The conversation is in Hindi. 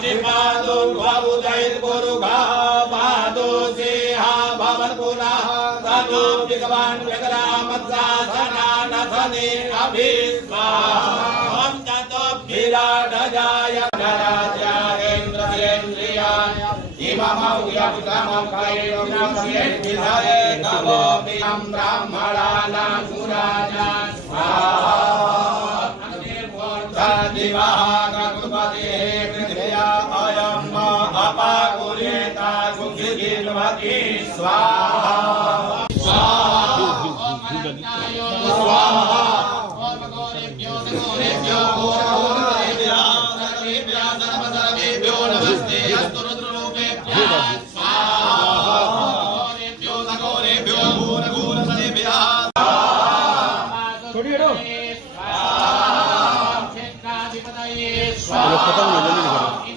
श्रीपादो भवुदयित पुरुषा पादो सेहा भवन पुनः तनो भगवान् व्यग्रामत्सासनानथने अभिस्वाहा विराटजाय नराजायेन्द्रियाय इममौयमुदमं कैलोकस्येद्विधये कवोऽपियं ब्राह्मणानां सुराजान् स्वाहा दिवः गणपतिः पृथिव्या अयं अपाकुर्येता सुखिर्भवति स्वाहा स्वाहा नमस्ते अस्तु